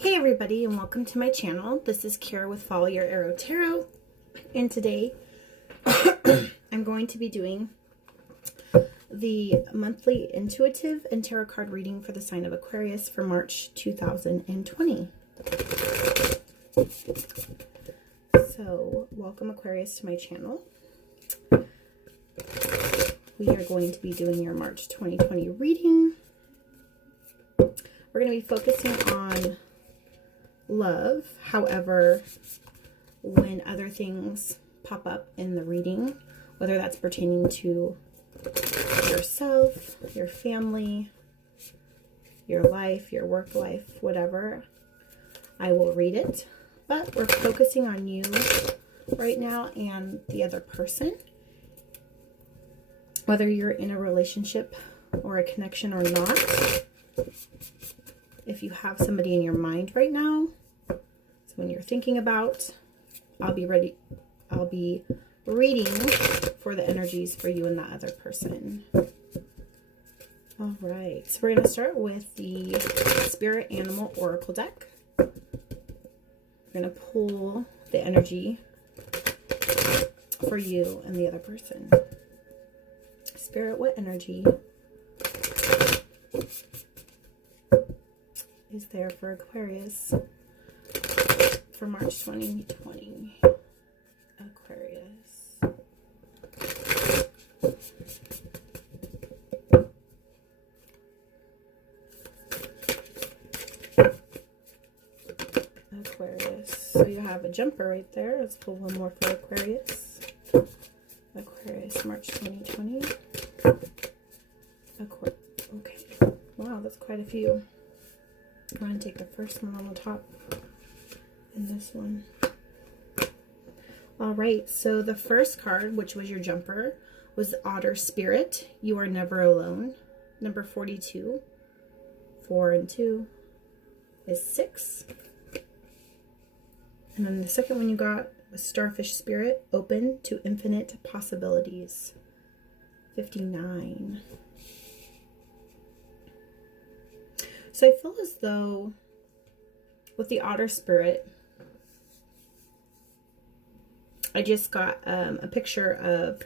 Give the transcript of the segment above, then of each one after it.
Hey everybody, and welcome to my channel. This is Kara with Follow Your Arrow Tarot, and today I'm going to be doing the monthly intuitive and tarot card reading for the sign of Aquarius for March 2020. So, welcome Aquarius to my channel. We are going to be doing your March 2020 reading. We're going to be focusing on love. However, when other things pop up in the reading, whether that's pertaining to yourself, your family, your life, your work life, whatever, I will read it. But we're focusing on you right now and the other person. Whether you're in a relationship or a connection or not, if you have somebody in your mind right now, so when you're thinking about, I'll be reading for the energies for you and that other person. All right, so we're going to start with the Spirit Animal Oracle deck. We're going to pull the energy for you and the other person. Spirit, what energy is there for Aquarius for March 2020? Aquarius. Aquarius. So you have a jumper right there. Let's pull one more for Aquarius. Aquarius, March 2020. Okay. Wow, that's quite a few. I'm going to take the first one on the top and this one. All right, so the first card, which was your jumper, was Otter Spirit. You are never alone. Number 42. 4 and 2 is 6. And then the second one you got was Starfish Spirit, open to infinite possibilities. 59. So I feel as though with the Otter Spirit, I just got a picture of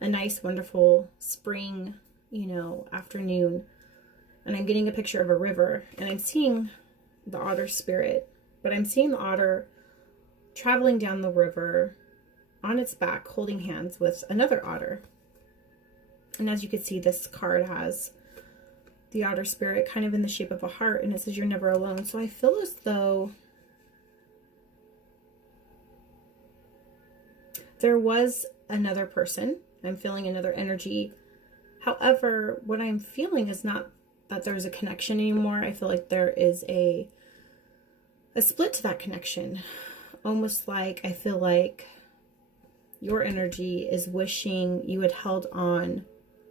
a nice, wonderful spring, afternoon. And I'm getting a picture of a river. And I'm seeing the Otter Spirit. But I'm seeing the otter traveling down the river on its back, holding hands with another otter. And as you can see, this card has the Otter Spirit kind of in the shape of a heart, and it says you're never alone. So I feel as though there was another person. I'm feeling another energy. However, what I'm feeling is not that there's a connection anymore. I feel like there is a split to that connection. Almost like I feel like your energy is wishing you had held on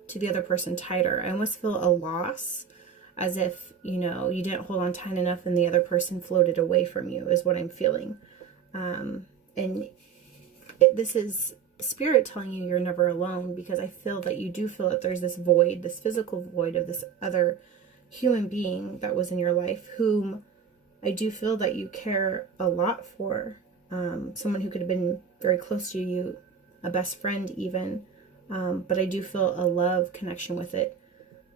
to the other person tighter. I almost feel a loss, as if, you didn't hold on tight enough and the other person floated away from you, is what I'm feeling. This is Spirit telling you you're never alone, because I feel that you do feel that there's this void, this physical void of this other human being that was in your life, whom I do feel that you care a lot for. Someone who could have been very close to you, a best friend even. But I do feel a love connection with it.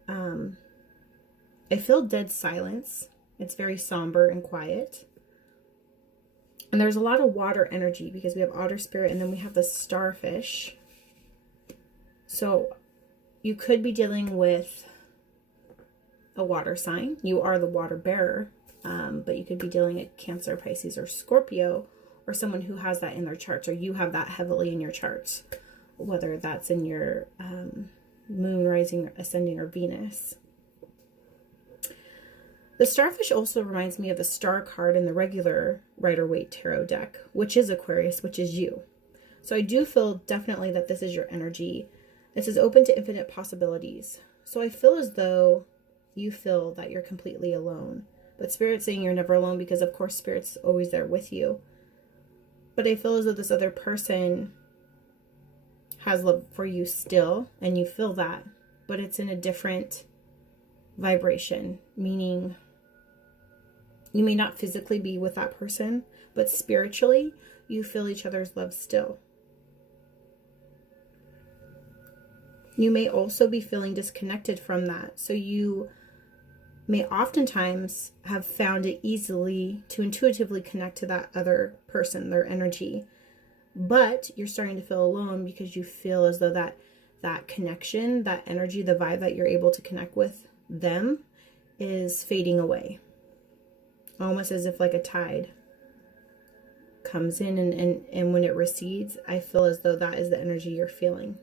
I feel dead silence. It's very somber and quiet. And there's a lot of water energy because we have Otter Spirit and then we have the Starfish. So you could be dealing with a water sign. You are the water bearer. But you could be dealing with Cancer, Pisces, or Scorpio, or someone who has that in their charts, or you have that heavily in your charts, whether that's in your moon, rising, ascending, or Venus. The Starfish also reminds me of the Star card in the regular Rider-Waite Tarot deck, which is Aquarius, which is you. So I do feel definitely that this is your energy. This is open to infinite possibilities. So I feel as though you feel that you're completely alone. But Spirit's saying you're never alone because, of course, Spirit's always there with you. But I feel as though this other person has love for you still, and you feel that, but it's in a different vibration, meaning You may not physically be with that person, but spiritually, you feel each other's love still. You may also be feeling disconnected from that. So you may oftentimes have found it easily to intuitively connect to that other person, their energy. But you're starting to feel alone because you feel as though that connection, that energy, the vibe that you're able to connect with them is fading away. Almost as if like a tide comes in and when it recedes, I feel as though that is the energy you're feeling.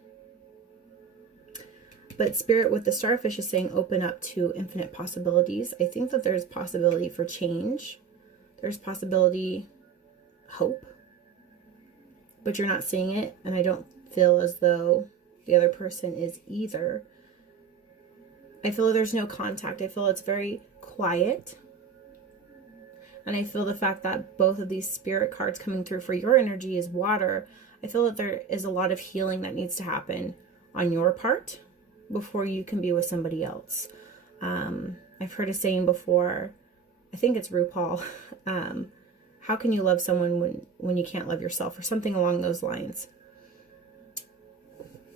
But Spirit with the starfish is saying open up to infinite possibilities. I think that there's possibility for change. There's possibility, hope. But you're not seeing it. And I don't feel as though the other person is either. I feel there's no contact. I feel it's very quiet. And I feel the fact that both of these spirit cards coming through for your energy is water. I feel that there is a lot of healing that needs to happen on your part before you can be with somebody else. I've heard a saying before, I think it's RuPaul, how can you love someone when you can't love yourself, or something along those lines.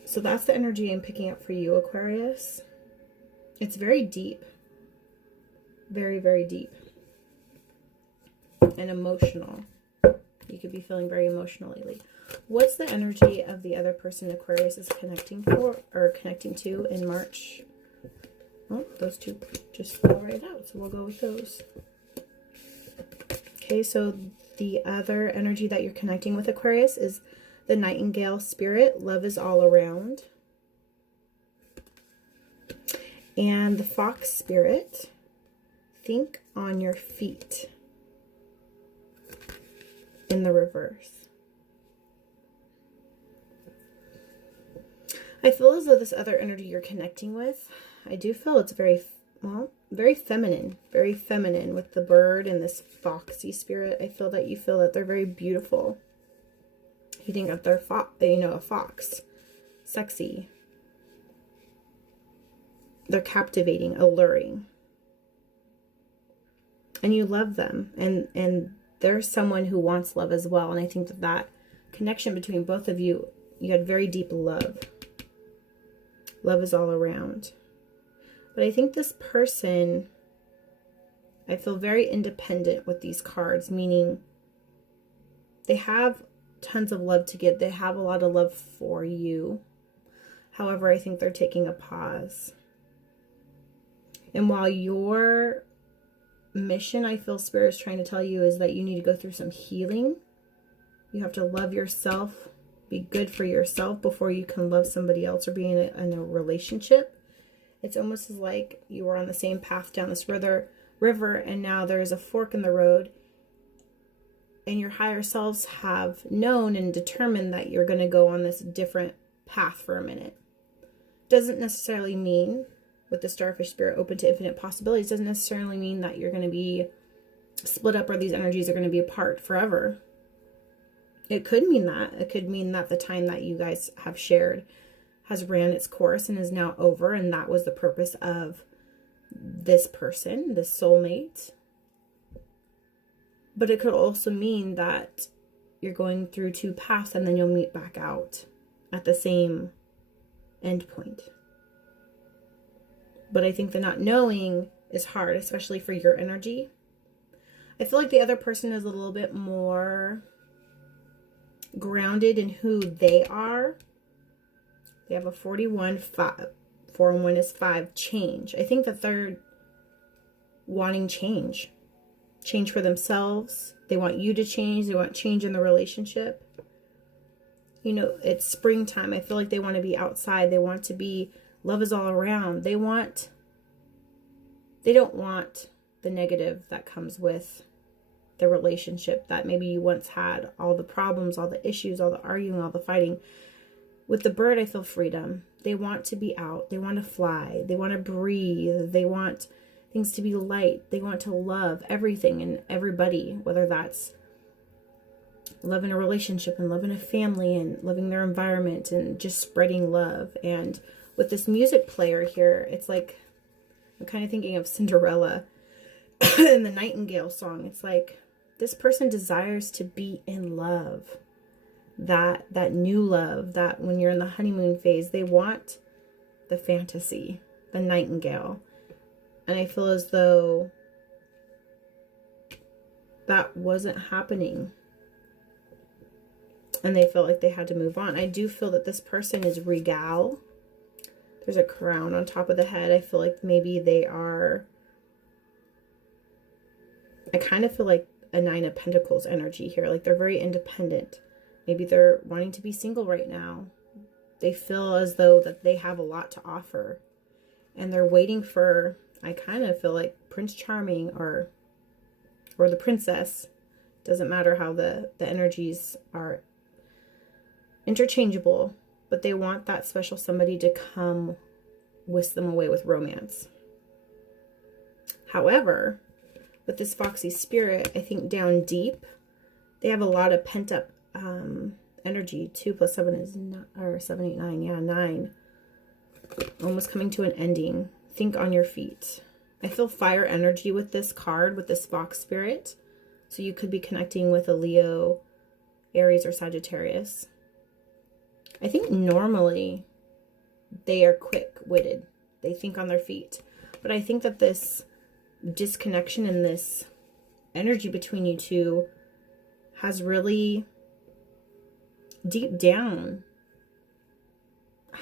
So that's the energy I'm picking up for you, Aquarius. It's very deep. Very, very deep. And emotional. You could be feeling very emotional lately. What's the energy of the other person Aquarius is connecting to in March? Oh, those two just fell right out, so we'll go with those. Okay, so the other energy that you're connecting with, Aquarius, is the Nightingale spirit. Love is all around. And the Fox spirit, think on your feet, in the reverse. I feel as though this other energy you're connecting with, I do feel it's very feminine with the bird and this foxy spirit. I feel that you feel that they're very beautiful. You think that they're, a fox, sexy. They're captivating, alluring. And you love them. And there's someone who wants love as well. And I think that connection between both of you, you had very deep love. Love is all around. But I think this person, I feel very independent with these cards, meaning they have tons of love to give. They have a lot of love for you. However, I think they're taking a pause. And while your mission, I feel Spirit is trying to tell you, is that you need to go through some healing. You have to love yourself. Be good for yourself before you can love somebody else or be in a relationship. It's almost like you were on the same path down this river and now there's a fork in the road, and your higher selves have known and determined that you're going to go on this different path for a minute. Doesn't necessarily mean, with the starfish spirit open to infinite possibilities, doesn't necessarily mean that you're going to be split up or these energies are going to be apart forever. It could mean that. It could mean that the time that you guys have shared has ran its course and is now over, and that was the purpose of this person, this soulmate. But it could also mean that you're going through two paths and then you'll meet back out at the same end point. But I think the not knowing is hard, especially for your energy. I feel like the other person is a little bit more grounded in who they are. They have a 41, 5. 4 and 1 is 5, change. I think that they're wanting change. Change for themselves. They want you to change. They want change in the relationship. It's springtime. I feel like they want to be outside. They want to be, love is all around. They don't want the negative that comes with the relationship that maybe you once had, all the problems, all the issues, all the arguing, all the fighting. With the bird, I feel freedom. They want to be out. They want to fly. They want to breathe. They want things to be light. They want to love everything and everybody, whether that's love in a relationship and love in a family and loving their environment and just spreading love. And with this music player here, it's like, I'm kind of thinking of Cinderella. in the Nightingale song, it's like this person desires to be in love. That new love, that when you're in the honeymoon phase, they want the fantasy, the nightingale. And I feel as though that wasn't happening. And they felt like they had to move on. I do feel that this person is regal. There's a crown on top of the head. I feel like maybe they are... I kind of feel like a Nine of Pentacles energy here. Like they're very independent. Maybe they're wanting to be single right now. They feel as though that they have a lot to offer. And they're waiting for, I kind of feel like Prince Charming or the princess. Doesn't matter how the energies are interchangeable. But they want that special somebody to come whisk them away with romance. However, with this foxy spirit, I think down deep, they have a lot of pent up energy. 2 + 7 is 9, or 7, 8, 9. Yeah, 9. Almost coming to an ending. Think on your feet. I feel fire energy with this card, with this fox spirit. So you could be connecting with a Leo, Aries, or Sagittarius. I think normally they are quick-witted. They think on their feet. But I think that this disconnection and this energy between you two has really deep down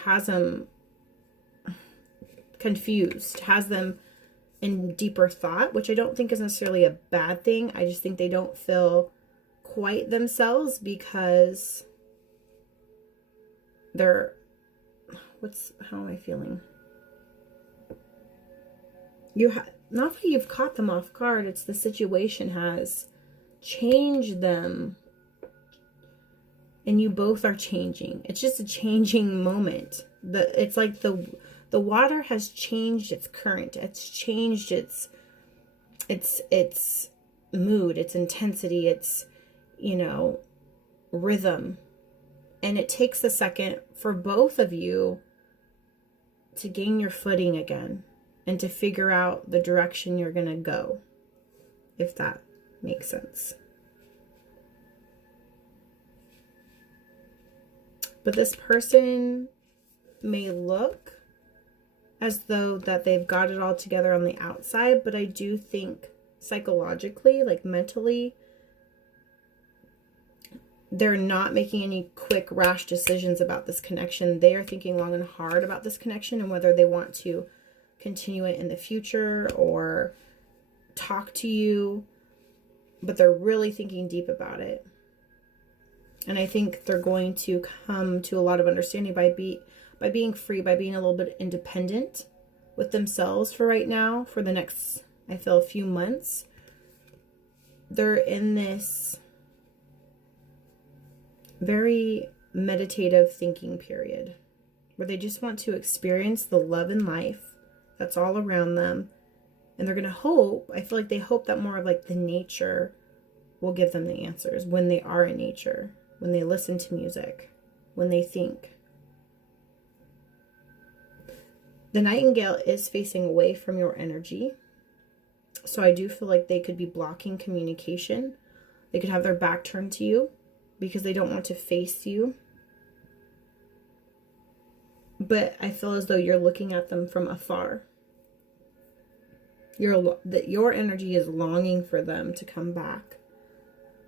has them confused, has them in deeper thought, which I don't think is necessarily a bad thing. I just think they don't feel quite themselves because they're, how am I feeling? Not that you've caught them off guard, it's the situation has changed them. And you both are changing. It's just a changing moment. It's like the water has changed its current. It's changed its mood, its intensity, its, rhythm. And it takes a second for both of you to gain your footing again and to figure out the direction you're going to go, if that makes sense. But this person may look as though that they've got it all together on the outside, but I do think psychologically, like mentally, they're not making any quick, rash decisions about this connection. They are thinking long and hard about this connection and whether they want to continue it in the future or talk to you, but they're really thinking deep about it. And I think they're going to come to a lot of understanding by being free, by being a little bit independent with themselves for right now, for the next, I feel, a few months. They're in this very meditative thinking period where they just want to experience the love in life that's all around them. And they're going to hope, I feel like they hope that more of like the nature will give them the answers when they are in nature, when they listen to music, when they think. The nightingale is facing away from your energy. So I do feel like they could be blocking communication. They could have their back turned to you because they don't want to face you. But I feel as though you're looking at them from afar. Your energy is longing for them to come back.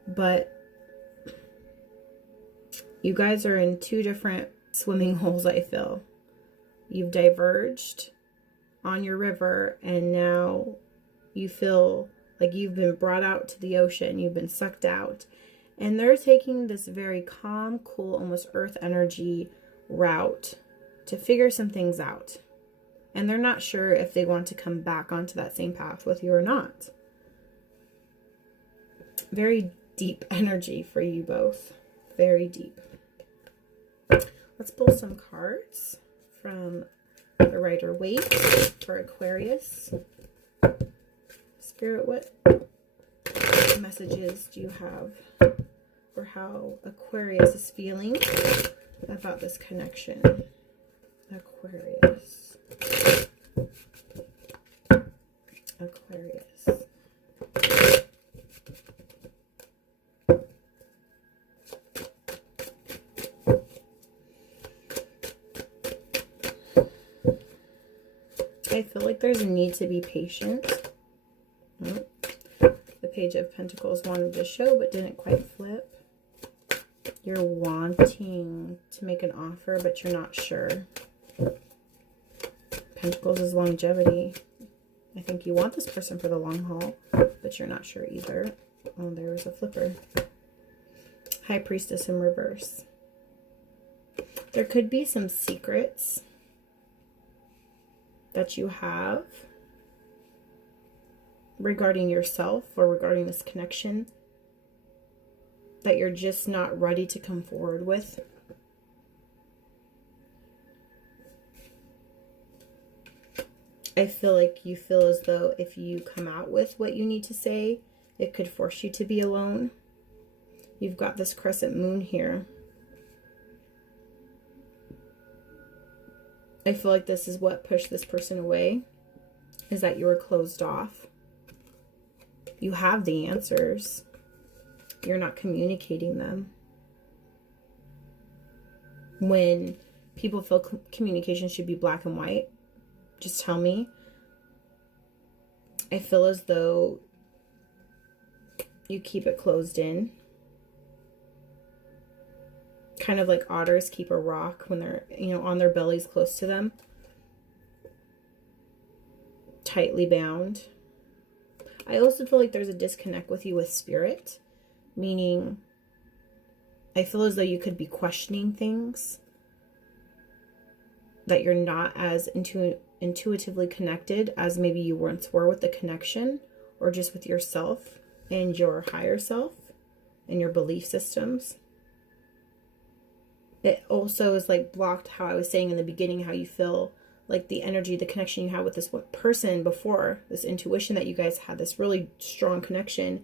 But you guys are in two different swimming holes, I feel. You've diverged on your river, and now you feel like you've been brought out to the ocean. You've been sucked out. And they're taking this very calm, cool, almost earth energy route to figure some things out. And they're not sure if they want to come back onto that same path with you or not. Very deep energy for you both. Very deep. Let's pull some cards from the Rider-Waite for Aquarius. Spirit, what messages do you have for how Aquarius is feeling about this connection? Aquarius. Aquarius. I feel like there's a need to be patient. Oh, the Page of Pentacles wanted to show but didn't quite flip. You're wanting to make an offer, but you're not sure. Pentacles is longevity. I think you want this person for the long haul, but you're not sure either. Oh, there was a flipper. High Priestess in reverse. There could be some secrets that you have regarding yourself or regarding this connection that you're just not ready to come forward with. I feel like you feel as though if you come out with what you need to say, it could force you to be alone. You've got this crescent moon here. I feel like this is what pushed this person away, is that you were closed off. You have the answers. You're not communicating them. When people feel communication should be black and white, just tell me. I feel as though you keep it closed in. Kind of like otters keep a rock when they're, on their bellies close to them. Tightly bound. I also feel like there's a disconnect with you with spirit. Meaning, I feel as though you could be questioning things. That you're not as intuitively connected as maybe you once were with the connection. Or just with yourself and your higher self and your belief systems. It also is like blocked how I was saying in the beginning, how you feel like the energy, the connection you had with this person before, this intuition that you guys had, this really strong connection,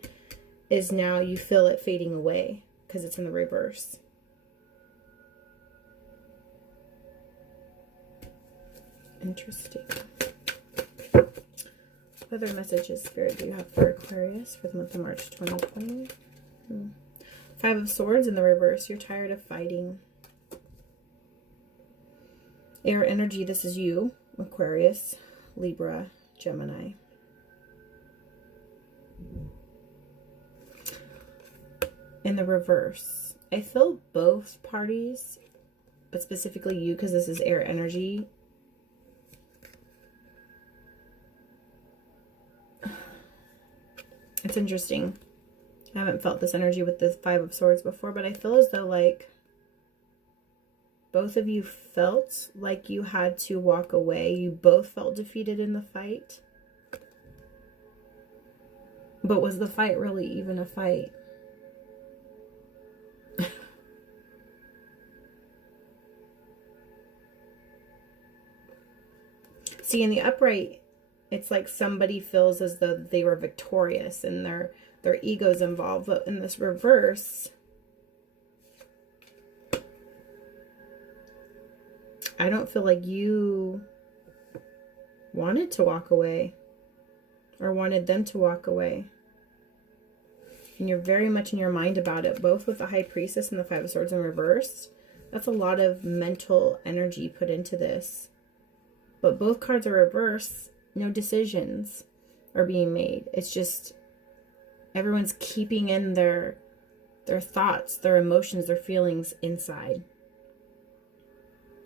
is now you feel it fading away because it's in the reverse. Interesting. What other messages, Spirit, do you have for Aquarius for the month of March 2020? Five of Swords in the reverse. You're tired of fighting. Air energy, this is you, Aquarius, Libra, Gemini. In the reverse, I feel both parties, but specifically you, because this is air energy. It's interesting. I haven't felt this energy with the Five of Swords before, but I feel as though like both of you felt like you had to walk away. You both felt defeated in the fight. But was the fight really even a fight? See, in the upright, it's like somebody feels as though they were victorious and their ego's involved. But in this reverse, I don't feel like you wanted to walk away or wanted them to walk away. And you're very much in your mind about it, both with the High Priestess and the Five of Swords in reverse. That's a lot of mental energy put into this. But both cards are reverse. No decisions are being made. It's just everyone's keeping in their thoughts, their emotions, their feelings inside.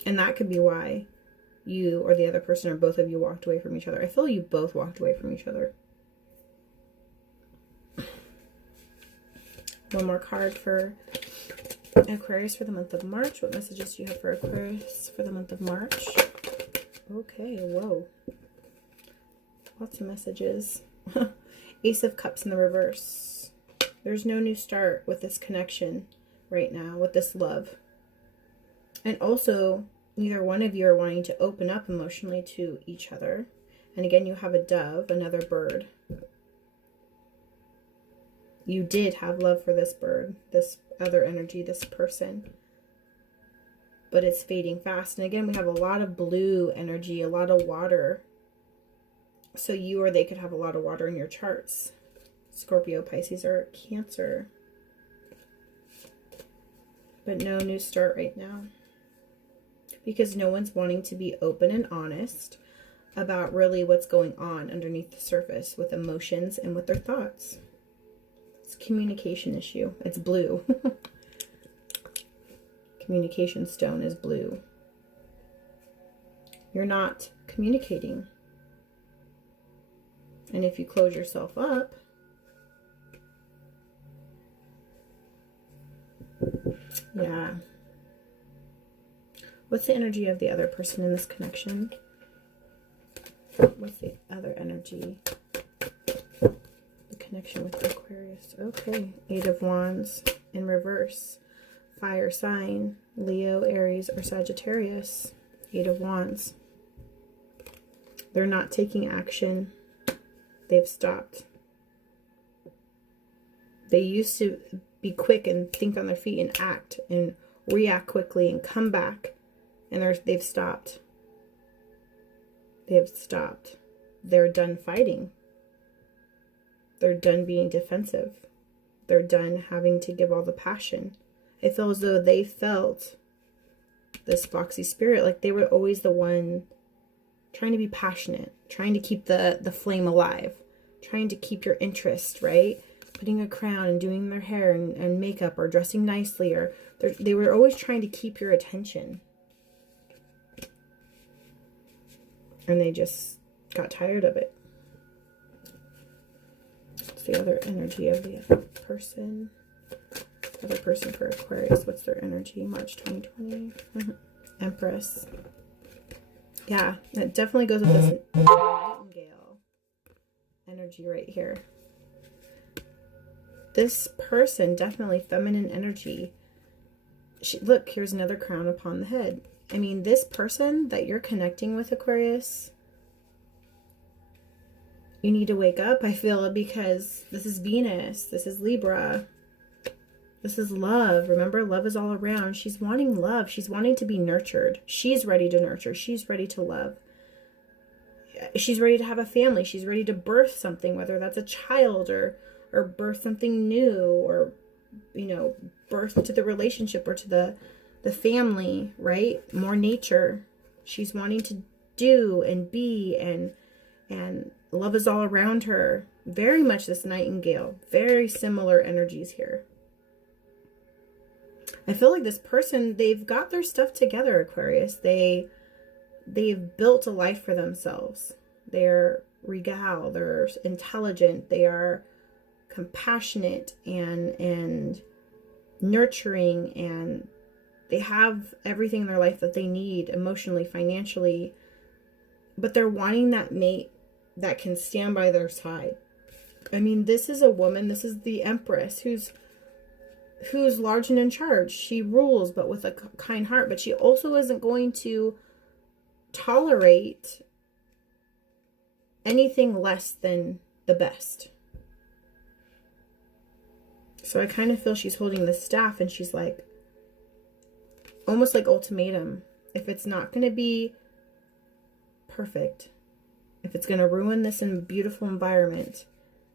And that could be why you or the other person or both of you walked away from each other. I feel you both walked away from each other. One more card for Aquarius for the month of March. What messages do you have for Aquarius for the month of March? Okay, whoa. Lots of messages. Ace of Cups in the reverse. There's no new start with this connection right now, with this love. And also, neither one of you are wanting to open up emotionally to each other. And again, you have a dove, another bird. You did have love for this bird, this other energy, this person. But it's fading fast. And again, we have a lot of blue energy, a lot of water. So you or they could have a lot of water in your charts. Scorpio, Pisces, or Cancer. But no new start right now. Because no one's wanting to be open and honest about really what's going on underneath the surface with emotions and with their thoughts. It's a communication issue. It's blue. Communication stone is blue. You're not communicating. And if you close yourself up, yeah. What's the energy of the other person in this connection? What's the other energy? The connection with Aquarius. Okay. 8 of Wands in reverse. Fire sign. Leo, Aries, or Sagittarius. 8 of Wands. They're not taking action. They've stopped. They used to be quick and think on their feet and act and react quickly and come back. And they've stopped. They have stopped. They're done fighting. They're done being defensive. They're done having to give all the passion. I feel as though they felt this foxy spirit, like they were always the one trying to be passionate, trying to keep the flame alive, trying to keep your interest, right? Putting a crown and doing their hair and makeup or dressing nicely, or they were always trying to keep your attention. And they just got tired of it. What's the other energy of the other person? Other person for Aquarius. What's their energy? March 2020. Empress. Yeah, that definitely goes with this nightingale energy right here. This person, definitely feminine energy. Look, here's another crown upon the head. I mean, this person that you're connecting with, Aquarius, you need to wake up, I feel, because this is Venus. This is Libra. This is love. Remember, love is all around. She's wanting love. She's wanting to be nurtured. She's ready to nurture. She's ready to love. She's ready to have a family. She's ready to birth something, whether that's a child or birth something new, or, you know, birth to the relationship or to the family, right? More nature. She's wanting to do and be, and love is all around her. Very much this nightingale. Very similar energies here. I feel like this person, they've got their stuff together, Aquarius. They've built a life for themselves. They're regal, they're intelligent, they are compassionate and nurturing, and they have everything in their life that they need emotionally, financially, but they're wanting that mate that can stand by their side. I mean, this is a woman, this is the Empress, who's large and in charge. She rules, but with a kind heart, but she also isn't going to tolerate anything less than the best. So I kind of feel she's holding the staff, and she's like, almost like ultimatum. If it's not going to be perfect, if it's going to ruin this beautiful environment,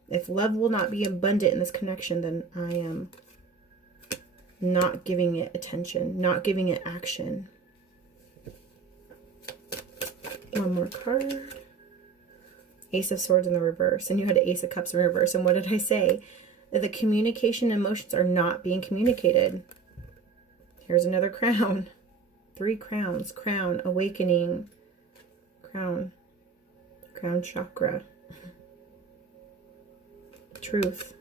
if love will not be abundant in this connection, then I am not giving it attention, not giving it action. One more card. Ace of Swords in the reverse. And you had Ace of Cups in reverse. And what did I say? That the communication emotions are not being communicated. Here's another crown. 3 crowns. Crown, awakening, crown chakra. Truth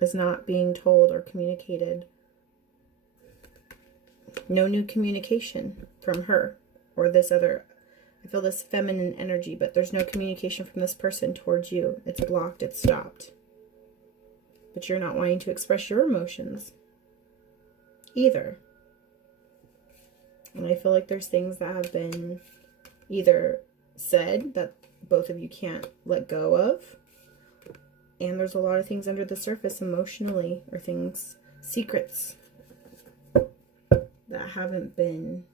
is not being told or communicated. No new communication from her or this other. I feel this feminine energy, but there's no communication from this person towards you. It's blocked. It's stopped. But you're not wanting to express your emotions either. And I feel like there's things that have been either said that both of you can't let go of. And there's a lot of things under the surface emotionally, or things, secrets, that haven't been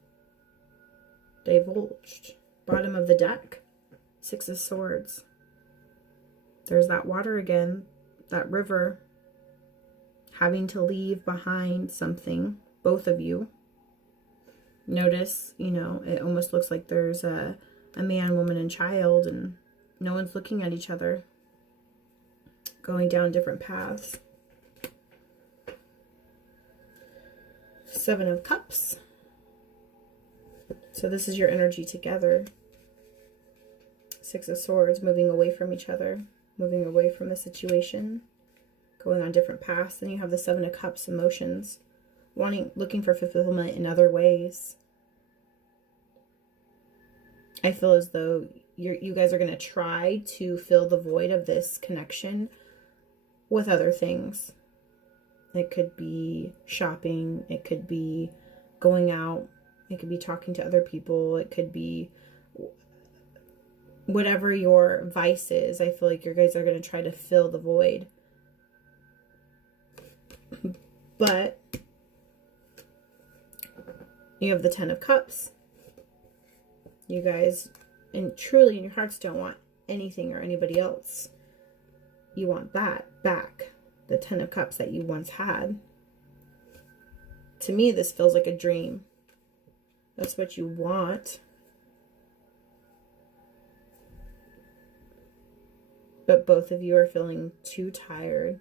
divulged. Bottom of the deck, 6 of Swords. There's that water again, that river, having to leave behind something, both of you. Notice, you know, it almost looks like there's a a man, woman, and child, and no one's looking at each other, going down different paths. Seven of Cups. So this is your energy together. Six of Swords, moving away from each other, moving away from the situation, going on different paths. Then you have the Seven of Cups, emotions, looking for fulfillment in other ways. I feel as though you guys are going to try to fill the void of this connection with other things. It could be shopping. It could be going out. It could be talking to other people. It could be whatever your vice is. I feel like you guys are going to try to fill the void. But you have the Ten of Cups. You guys, and truly in your hearts, don't want anything or anybody else. You want that back. The Ten of Cups that you once had. To me, this feels like a dream. That's what you want. But both of you are feeling too tired.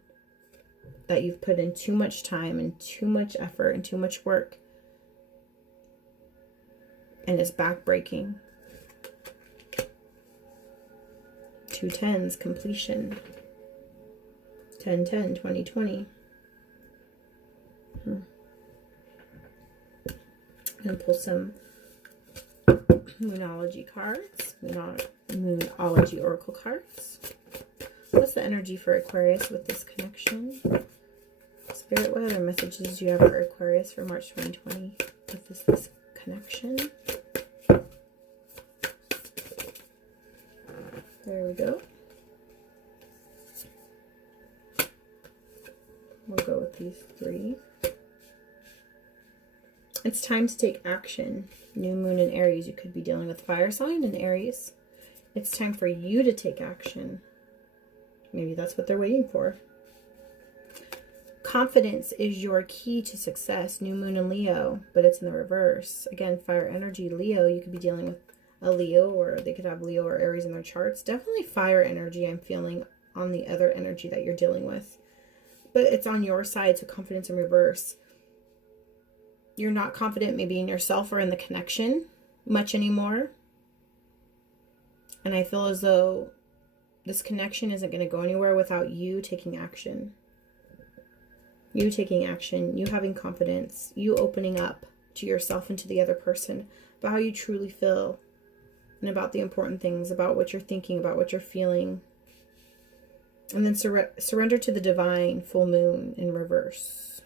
That you've put in too much time and too much effort and too much work. And it's backbreaking. Two tens, completion. 10-10, 2020. I'm going to pull some Moonology cards. Moonology Oracle cards. What's the energy for Aquarius with this connection? Spirit, what other messages do you have for Aquarius for March 2020 with this connection? There we go. We'll go with these three. It's time to take action. New moon in Aries. You could be dealing with fire sign in Aries. It's time for you to take action. Maybe that's what they're waiting for. Confidence is your key to success. New moon in Leo, but it's in the reverse. Again, fire energy, Leo. You could be dealing with a Leo, or they could have Leo or Aries in their charts. Definitely fire energy I'm feeling on the other energy that you're dealing with. But it's on your side, so confidence in reverse. You're not confident maybe in yourself or in the connection much anymore. And I feel as though this connection isn't going to go anywhere without you taking action. You taking action, you having confidence, you opening up to yourself and to the other person about how you truly feel and about the important things, about what you're thinking, about what you're feeling. And then surrender to the divine, full moon in reverse.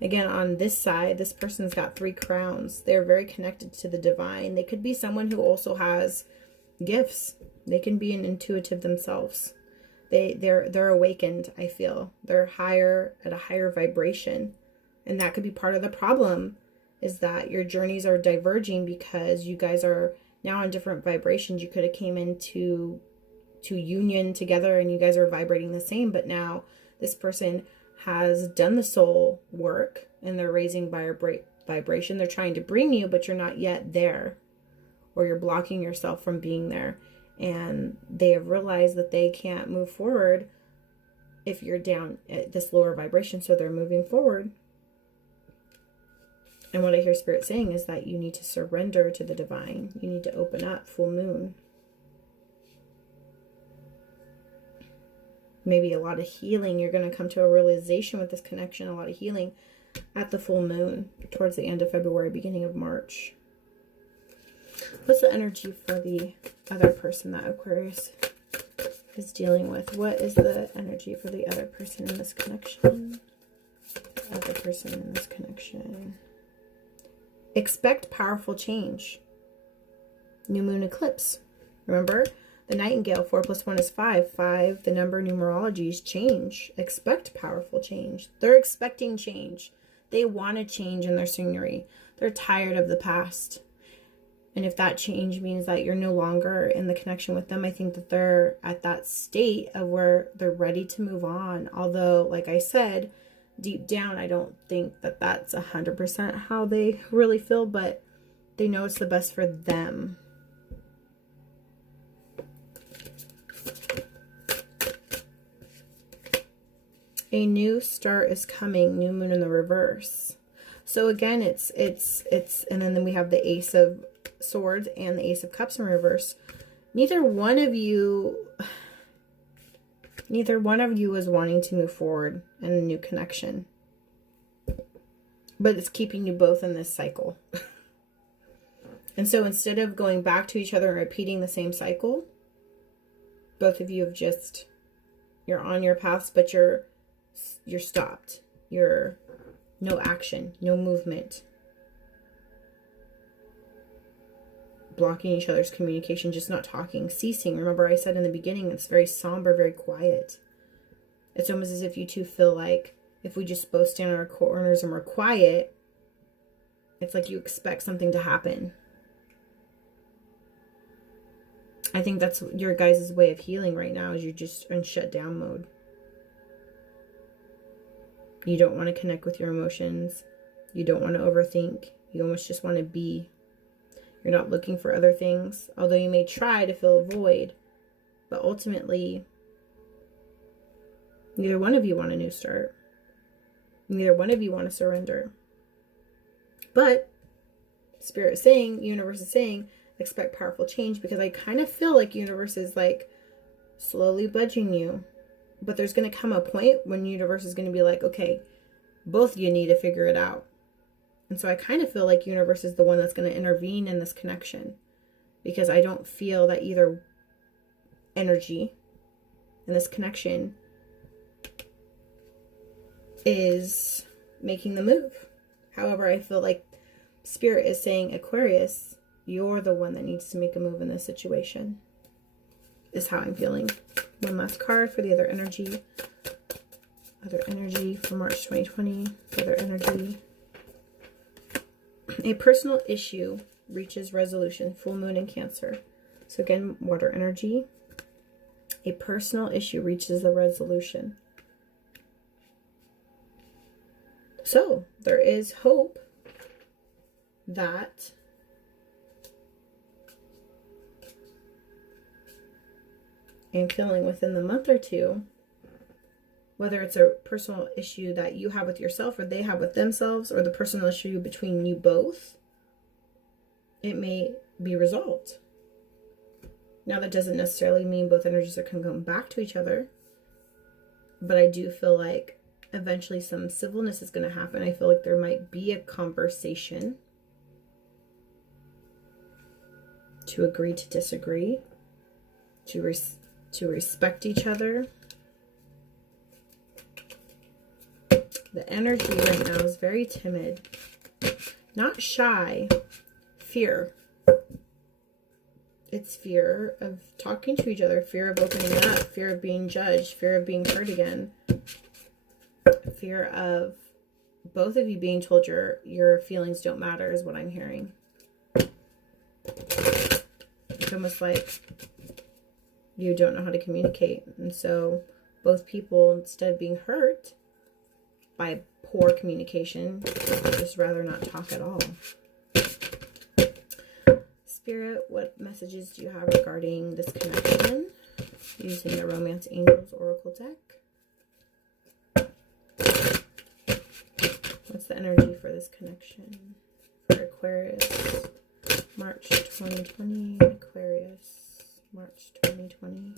Again, on this side, this person's got 3 crowns. They're very connected to the divine. They could be someone who also has gifts. They can be an intuitive themselves. They're awakened, I feel. They're higher, at a higher vibration. And that could be part of the problem, is that your journeys are diverging because you guys are now on different vibrations. You could have came into union together and you guys are vibrating the same, but now this person has done the soul work and they're raising vibration. They're trying to bring you, but you're not yet there, or you're blocking yourself from being there. And they have realized that they can't move forward if you're down at this lower vibration, so they're moving forward. And what I hear Spirit saying is that you need to surrender to the divine. You need to open up, full moon. Maybe a lot of healing. You're going to come to a realization with this connection, a lot of healing at the full moon towards the end of February, beginning of March. What's the energy for the other person that Aquarius is dealing with? What is the energy for the other person in this connection? The other person in this connection. Expect powerful change. New moon eclipse. Remember? The Nightingale, 4 + 1 is 5. 5, the number numerology is change. Expect powerful change. They're expecting change. They want to change in their scenery. They're tired of the past. And if that change means that you're no longer in the connection with them, I think that they're at that state of where they're ready to move on. Although, like I said, deep down, I don't think that that's 100% how they really feel. But They know it's the best for them. A new start is coming, new moon in the reverse. So again, it's, and then we have the Ace of Swords and the Ace of Cups in reverse. Neither one of you is wanting to move forward in a new connection. But it's keeping you both in this cycle. And so instead of going back to each other and repeating the same cycle, both of you have just, you're on your paths, but you're stopped. You're no action, no movement. Blocking each other's communication, just not talking, ceasing. Remember I said in the beginning, it's very somber, very quiet. It's almost as if you two feel like if we just both stand in our corners and we're quiet, it's like you expect something to happen. I think that's your guys' way of healing right now, is you're just in shutdown mode. You don't want to connect with your emotions. You don't want to overthink. You almost just want to be. You're not looking for other things, although you may try to fill a void. But ultimately, neither one of you want a new start. Neither one of you want to surrender. But Spirit is saying, universe is saying, expect powerful change, because I kind of feel like universe is like slowly budging you. But there's going to come a point when universe is going to be like, okay, both of you need to figure it out. And so I kind of feel like universe is the one that's going to intervene in this connection, because I don't feel that either energy in this connection is making the move. However, I feel like Spirit is saying, Aquarius, you're the one that needs to make a move in this situation, is how I'm feeling. One last card for the other energy. Other energy for March 2020. Other energy. A personal issue reaches resolution. Full moon in Cancer. So again, water energy. A personal issue reaches the resolution. So there is hope that I'm feeling within the month or two, whether it's a personal issue that you have with yourself or they have with themselves, or the personal issue between you both, it may be resolved. Now, that doesn't necessarily mean both energies are going to come back to each other, but I do feel like eventually some civilness is going to happen. I feel like there might be a conversation to agree to disagree, to respect each other. The energy right now is very timid, not shy, fear. It's fear of talking to each other, fear of opening up, fear of being judged, fear of being hurt again, fear of both of you being told your feelings don't matter is what I'm hearing. It's almost like you don't know how to communicate. And so both people, instead of being hurt by poor communication, just rather not talk at all. Spirit, what messages do you have regarding this connection using the Romance Angels Oracle deck? What's the energy for this connection for Aquarius, March 2020? Aquarius, March 2020.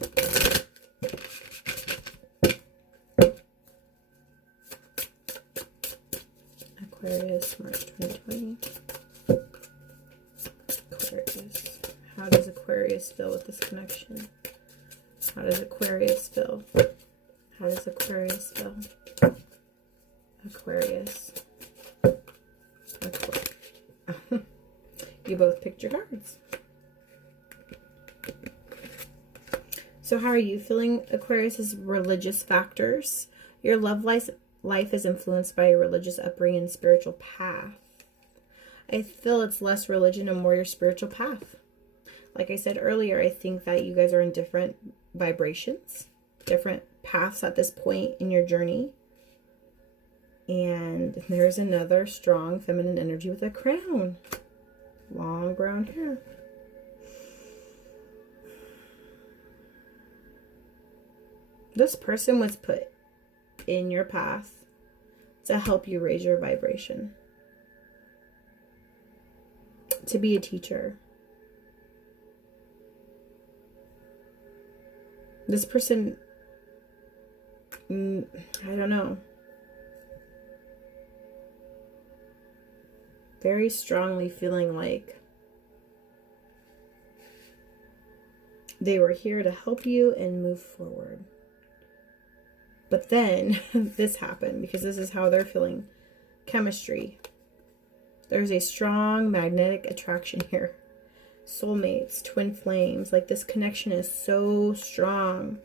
Aquarius, March 2020. Aquarius. How does Aquarius feel with this connection? How does Aquarius feel? How does Aquarius feel? Aquarius. You both picked your cards. So how are you feeling, Aquarius? Religious factors. Your love life is influenced by your religious upbringing and spiritual path. I feel it's less religion and more your spiritual path. Like I said earlier, I think that you guys are in different vibrations, different paths at this point in your journey. And there's another strong feminine energy with a crown. long brown hair. This person was put in your path to help you raise your vibration, to be a teacher. This person, I don't know, very strongly feeling like they were here to help you and move forward. But then this happened, because this is how they're feeling. Chemistry. There's a strong magnetic attraction here. Soulmates, twin flames. Like, this connection is so strong.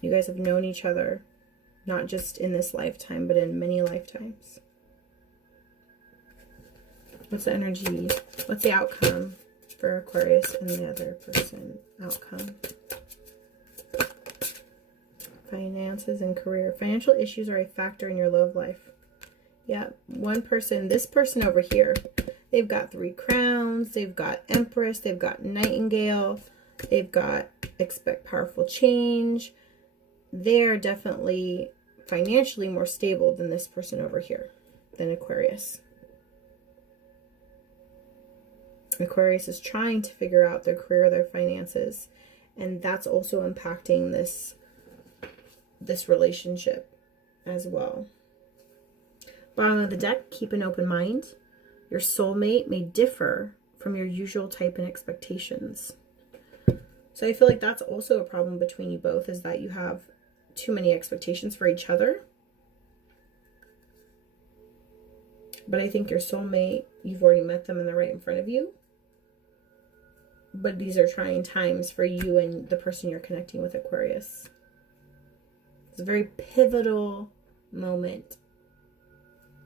You guys have known each other, not just in this lifetime, but in many lifetimes. What's the energy? What's the outcome for Aquarius and the other person? Outcome. Finances and career. Financial issues are a factor in your love life. Yeah, one person, this person over here, they've got 3 crowns, they've got Empress, they've got Nightingale, they've got expect powerful change. They're definitely financially more stable than this person over here, than Aquarius. Aquarius is trying to figure out their career, their finances, and that's also impacting this relationship as well. Bottom of the deck, keep an open mind. Your soulmate may differ from your usual type and expectations. So I feel like that's also a problem between you both, is that you have too many expectations for each other. But I think your soulmate, you've already met them and they're right in front of you. But these are trying times for you and the person you're connecting with, Aquarius. It's a very pivotal moment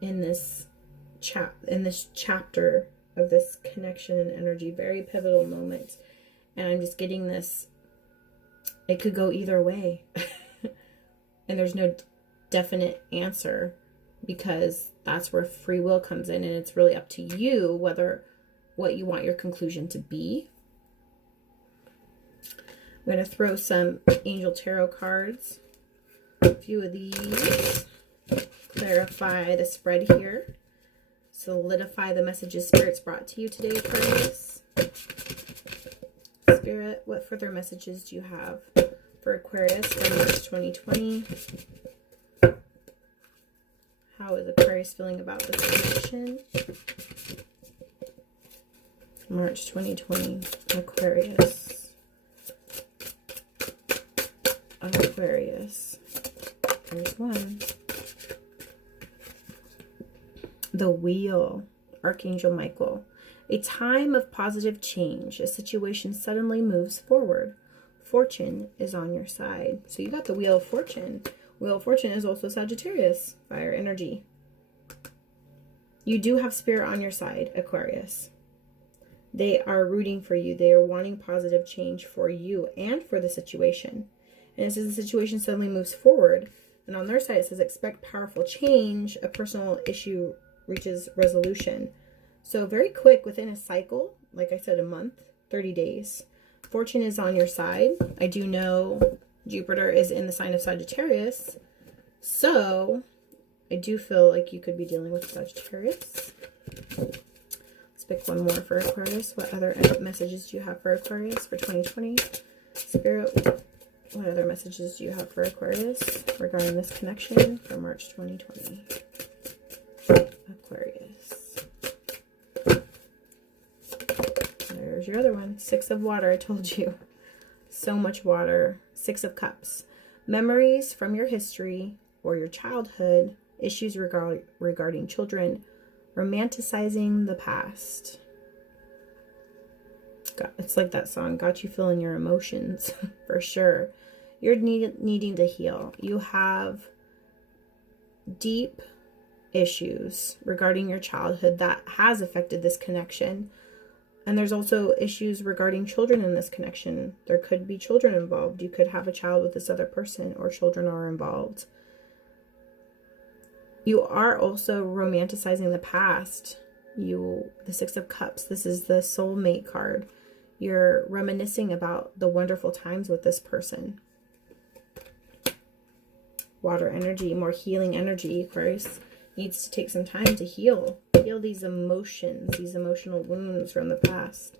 in this chapter of this connection and energy. Very pivotal moment. And I'm just getting this, it could go either way. And there's no definite answer, because that's where free will comes in, and it's really up to you what you want your conclusion to be. I'm going to throw some Angel Tarot cards. A few of these. Clarify the spread here. Solidify the messages Spirit's brought to you today, Aquarius. Spirit, what further messages do you have for Aquarius for March 2020? How is Aquarius feeling about this connection? March 2020, Aquarius. Aquarius. There's one. The Wheel, Archangel Michael. A time of positive change. A situation suddenly moves forward. Fortune is on your side. So you got the Wheel of Fortune. Wheel of Fortune is also Sagittarius, fire energy. You do have Spirit on your side, Aquarius. They are rooting for you. They are wanting positive change for you and for the situation. And it says the situation suddenly moves forward. And on their side, it says expect powerful change. A personal issue reaches resolution. So very quick, within a cycle, like I said, a month, 30 days. Fortune is on your side. I do know Jupiter is in the sign of Sagittarius. So I do feel like you could be dealing with Sagittarius. Let's pick one more for Aquarius. What other messages do you have for Aquarius for 2020? Spirit, what other messages do you have for Aquarius regarding this connection for March 2020? Aquarius. There's your other one. 6 of water, I told you. So much water. 6 of cups. Memories from your history or your childhood. Issues regarding children. Romanticizing the past. It's like that song, got you feeling your emotions, for sure. You're needing to heal. You have deep issues regarding your childhood that has affected this connection. And there's also issues regarding children in this connection. There could be children involved. You could have a child with this other person, or children are involved. You are also romanticizing the past. The Six of Cups, this is the soulmate card. You're reminiscing about the wonderful times with this person. Water energy, more healing energy. Aquarius needs to take some time to heal. Heal these emotions, these emotional wounds from the past.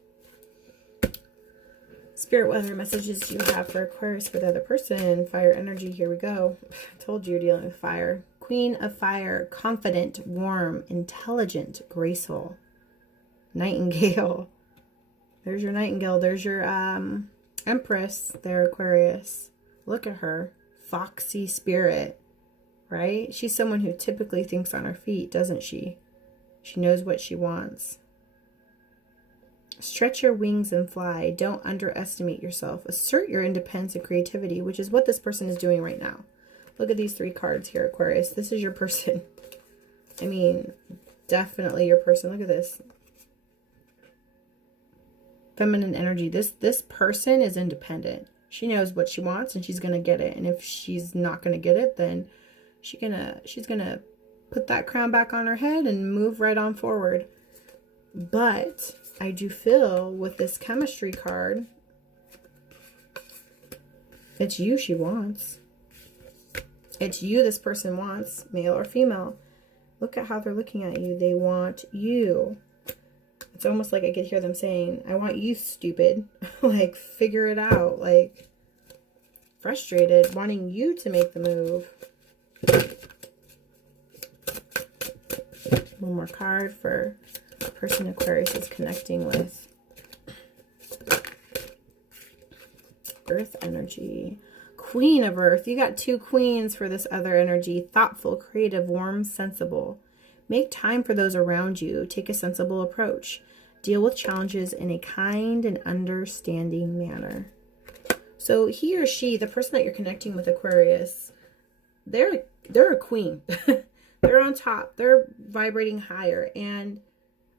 Spirit, what other messages do you have for Aquarius for the other person? Fire energy, here we go. I told you you're dealing with fire. Queen of Fire, confident, warm, intelligent, graceful. Nightingale. There's your nightingale. There's your Empress there, Aquarius. Look at her. Foxy spirit, right? She's someone who typically thinks on her feet, doesn't she? She knows what she wants. Stretch your wings and fly. Don't underestimate yourself. Assert your independence and creativity, which is what this person is doing right now. Look at these 3 cards here, Aquarius. This is your person. I mean, definitely your person. Look at this. Feminine energy. This person is independent. She knows what she wants and she's going to get it. And if she's not going to get it, then she's going to put that crown back on her head and move right on forward. But I do feel with this chemistry card, it's you she wants. It's you this person wants, male or female. Look at how they're looking at you. They want you. It's almost like I could hear them saying, I want you, stupid. Like, figure it out. Like, frustrated, wanting you to make the move. One more card for the person Aquarius is connecting with. Earth energy. Queen of Earth. You got 2 queens for this other energy. Thoughtful, creative, warm, sensible. Make time for those around you. Take a sensible approach. Deal with challenges in a kind and understanding manner. So he or she, the person that you're connecting with, Aquarius, they're a queen. They're on top. They're vibrating higher. And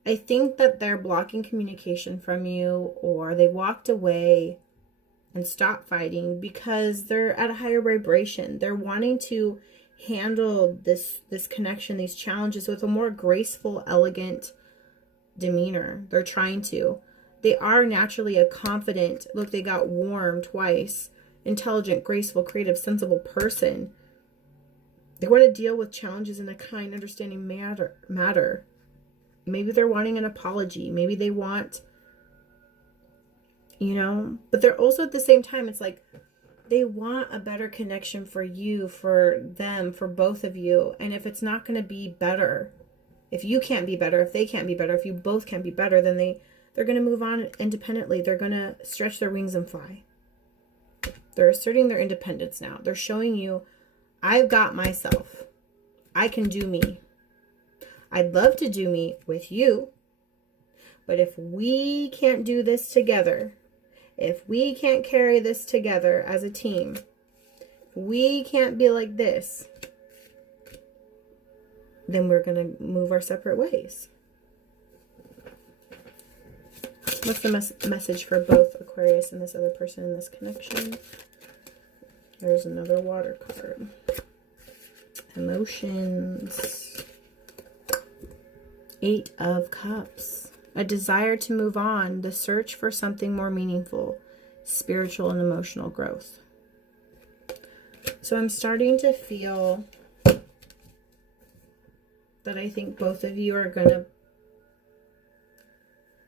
I think that they're blocking communication from you, or they walked away and stopped fighting because they're at a higher vibration. They're wanting to handle this connection, these challenges with a more graceful, elegant demeanor. They're trying to. They are naturally a confident, look, they got warm twice, intelligent, graceful, creative, sensible person. They want to deal with challenges in a kind, understanding matter. Maybe they're wanting an apology. Maybe they want, but they're also at the same time, it's like they want a better connection for you, for them, for both of you. And if it's not going to be better, if you can't be better, if they can't be better, if you both can't be better, then they're going to move on independently. They're going to stretch their wings and fly. They're asserting their independence now. They're showing you, I've got myself. I can do me. I'd love to do me with you. But if we can't do this together, if we can't carry this together as a team, if we can't be like this, then we're going to move our separate ways. What's the message for both Aquarius and this other person in this connection? There's another water card. Emotions. 8 of Cups. A desire to move on. The search for something more meaningful. Spiritual and emotional growth. So I'm starting to feel that I think both of you are going to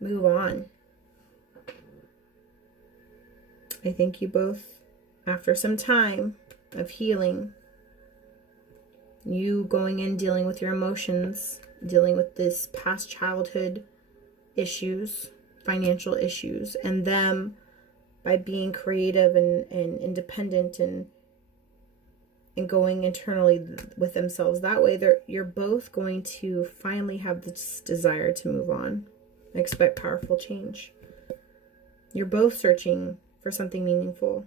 move on. I think you both, after some time of healing, you going in, dealing with your emotions, dealing with this past childhood issues, financial issues, and them, by being creative and independent and going internally with themselves, that way you're both going to finally have this desire to move on. Expect powerful change. You're both searching for something meaningful.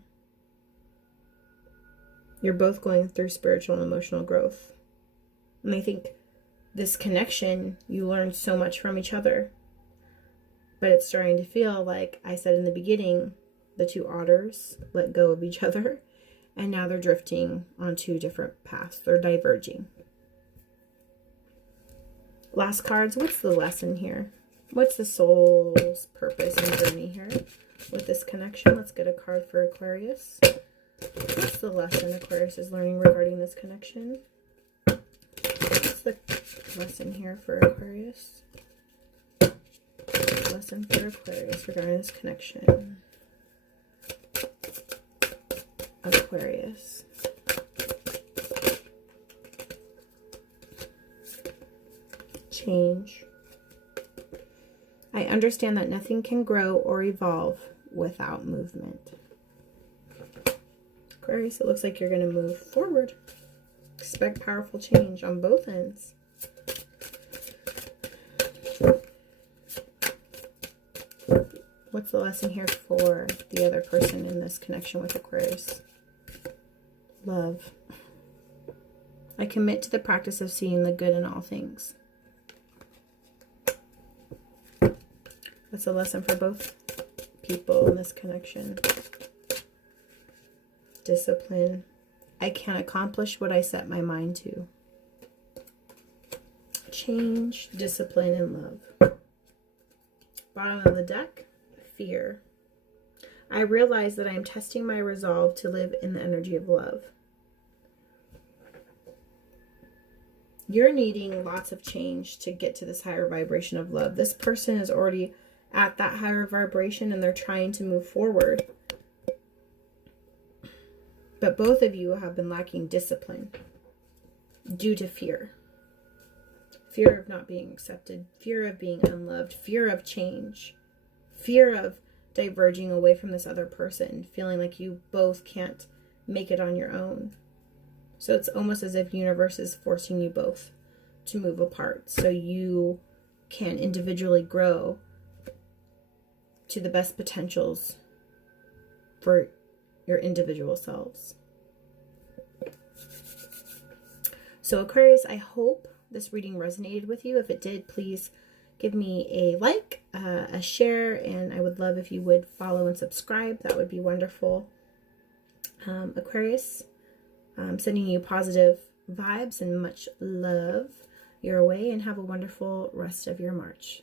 You're both going through spiritual and emotional growth. And I think this connection, you learn so much from each other. But it's starting to feel like I said in the beginning, the 2 otters let go of each other. And now they're drifting on 2 different paths. They're diverging. Last cards, what's the lesson here? What's the soul's purpose and journey here with this connection? Let's get a card for Aquarius. What's the lesson Aquarius is learning regarding this connection? What's the lesson here for Aquarius? Lesson for Aquarius regarding this connection. Aquarius. Change. I understand that nothing can grow or evolve without movement. Aquarius, it looks like you're going to move forward. Expect powerful change on both ends. What's the lesson here for the other person in this connection with Aquarius? Love. I commit to the practice of seeing the good in all things. That's a lesson for both people in this connection. Discipline. I can accomplish what I set my mind to. Change, discipline, and love. Bottom of the deck, fear. I realize that I am testing my resolve to live in the energy of love. You're needing lots of change to get to this higher vibration of love. This person is already at that higher vibration and they're trying to move forward. But both of you have been lacking discipline due to fear. Fear of not being accepted, fear of being unloved, fear of change, fear of diverging away from this other person, feeling like you both can't make it on your own. So it's almost as if the universe is forcing you both to move apart so you can individually grow to the best potentials for your individual selves. So Aquarius, I hope this reading resonated with you. If it did, please give me a like, a share, and I would love if you would follow and subscribe. That would be wonderful. Aquarius, I'm sending you positive vibes and much love your way, and have a wonderful rest of your March.